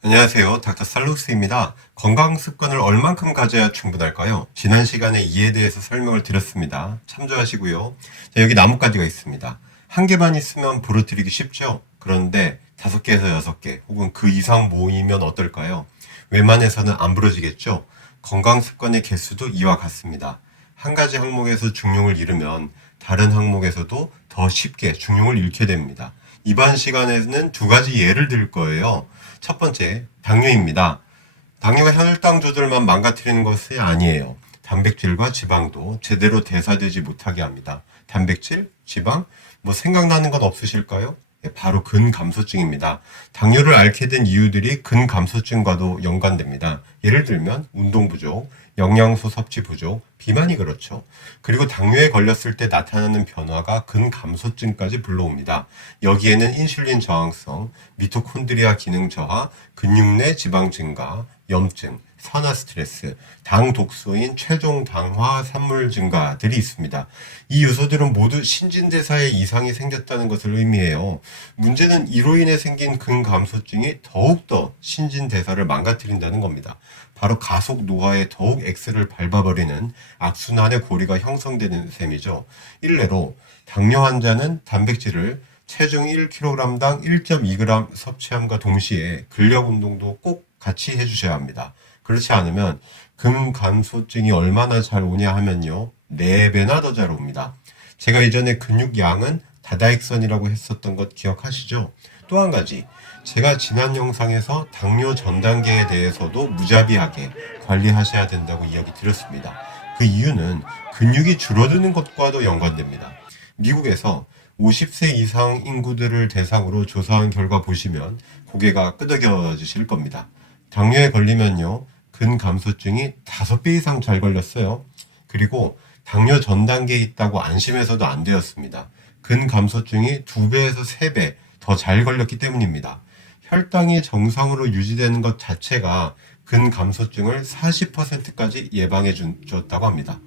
안녕하세요. 닥터 살루스입니다. 건강 습관을 얼만큼 가져야 충분할까요? 지난 시간에 이에 대해서 설명을 드렸습니다. 참조하시고요. 자, 여기 나뭇가지가 있습니다. 한 개만 있으면 부러뜨리기 쉽죠? 그런데 5개에서 6개 혹은 그 이상 모이면 어떨까요? 웬만해서는 안 부러지겠죠? 건강 습관의 개수도 이와 같습니다. 한 가지 항목에서 중용을 잃으면 다른 항목에서도 더 쉽게 중용을 잃게 됩니다. 이번 시간에는 2가지 예를 들 거예요. 첫 번째, 당뇨입니다. 당뇨가 혈당 조절만 망가뜨리는 것이 아니에요. 단백질과 지방도 제대로 대사되지 못하게 합니다. 단백질, 지방, 생각나는 건 없으실까요? 바로 근감소증입니다. 당뇨를 앓게 된 이유들이 근감소증과도 연관됩니다. 예를 들면 운동 부족, 영양소 섭취 부족, 비만이 그렇죠. 그리고 당뇨에 걸렸을 때 나타나는 변화가 근감소증까지 불러옵니다. 여기에는 인슐린 저항성, 미토콘드리아 기능 저하, 근육 내 지방 증가, 염증, 산화 스트레스, 당 독소인 최종 당화 산물 증가들이 있습니다. 이 요소들은 모두 신진대사에 이상이 생겼다는 것을 의미해요. 문제는 이로 인해 생긴 근감소증이 더욱더 신진대사를 망가뜨린다는 겁니다. 바로 가속 노화에 더욱 X를 밟아버리는 악순환의 고리가 형성되는 셈이죠. 일례로 당뇨 환자는 단백질을 체중 1kg당 1.2g 섭취함과 동시에 근력 운동도 꼭 같이 해주셔야 합니다. 그렇지 않으면 근감소증이 얼마나 잘 오냐 하면요, 4배나 더 잘 옵니다. 제가 예전에 근육량은 다다익선이라고 했었던 것 기억하시죠? 또 한 가지, 제가 지난 영상에서 당뇨 전 단계에 대해서도 무자비하게 관리하셔야 된다고 이야기 드렸습니다. 그 이유는 근육이 줄어드는 것과도 연관됩니다. 미국에서 50세 이상 인구들을 대상으로 조사한 결과 보시면 고개가 끄덕여지실 겁니다. 당뇨에 걸리면요, 근감소증이 5배 이상 잘 걸렸어요. 그리고 당뇨 전 단계에 있다고 안심해서도 안 되었습니다. 근감소증이 2배에서 3배 더 잘 걸렸기 때문입니다. 혈당이 정상으로 유지되는 것 자체가 근감소증을 40%까지 예방해 줬다고 합니다.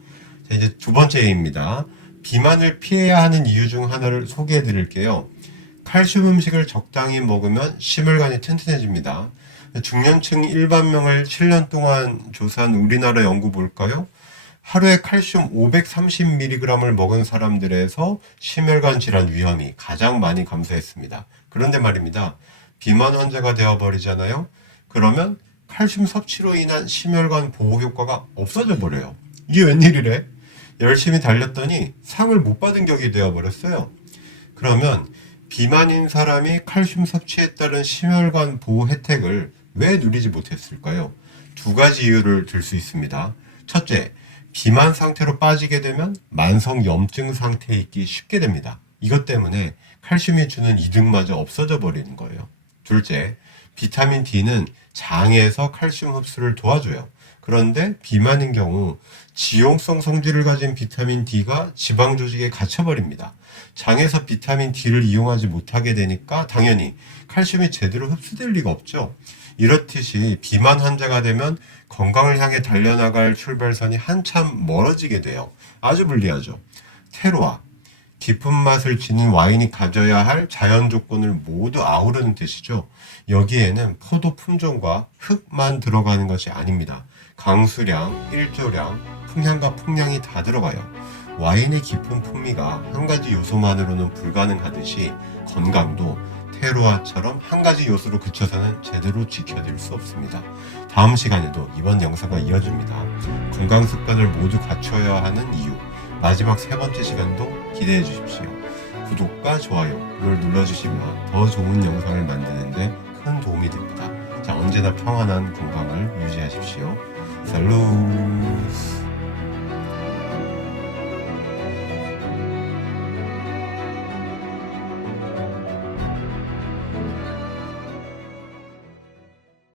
자, 이제 2번째 예입니다. 비만을 피해야 하는 이유 중 하나를 소개해 드릴게요. 칼슘 음식을 적당히 먹으면 심혈관이 튼튼해집니다. 중년층 일반명을 7년 동안 조사한 우리나라 연구 볼까요? 하루에 칼슘 530mg을 먹은 사람들에서 심혈관 질환 위험이 가장 많이 감소했습니다. 그런데 말입니다. 비만 환자가 되어버리잖아요. 그러면 칼슘 섭취로 인한 심혈관 보호 효과가 없어져 버려요. 이게 웬일이래? 열심히 달렸더니 상을 못 받은 격이 되어버렸어요. 그러면 비만인 사람이 칼슘 섭취에 따른 심혈관 보호 혜택을 왜 누리지 못했을까요? 2가지 이유를 들 수 있습니다. 첫째, 비만 상태로 빠지게 되면 만성 염증 상태에 있기 쉽게 됩니다. 이것 때문에 칼슘이 주는 이득마저 없어져 버리는 거예요. 둘째, 비타민 D는 장에서 칼슘 흡수를 도와줘요. 그런데 비만인 경우 지용성 성질을 가진 비타민 D가 지방 조직에 갇혀버립니다. 장에서 비타민 D를 이용하지 못하게 되니까 당연히 칼슘이 제대로 흡수될 리가 없죠. 이렇듯이 비만 환자가 되면 건강을 향해 달려나갈 출발선이 한참 멀어지게 돼요. 아주 불리하죠. 테로와 깊은 맛을 지닌 와인이 가져야 할 자연 조건을 모두 아우르는 뜻이죠. 여기에는 포도 품종과 흙만 들어가는 것이 아닙니다. 강수량, 일조량, 풍향과 풍량이 다 들어가요. 와인의 깊은 풍미가 한 가지 요소만으로는 불가능하듯이 건강도 테로아처럼 한 가지 요소로 그쳐서는 제대로 지켜질 수 없습니다. 다음 시간에도 이번 영상과 이어집니다. 건강 습관을 모두 갖춰야 하는 이유, 마지막 3번째 시간도 기대해 주십시오. 구독과 좋아요를 눌러주시면 더 좋은 영상을 만드는데 큰 도움이 됩니다. 자, 언제나 평안한 건강을 유지하십시오. 살루스.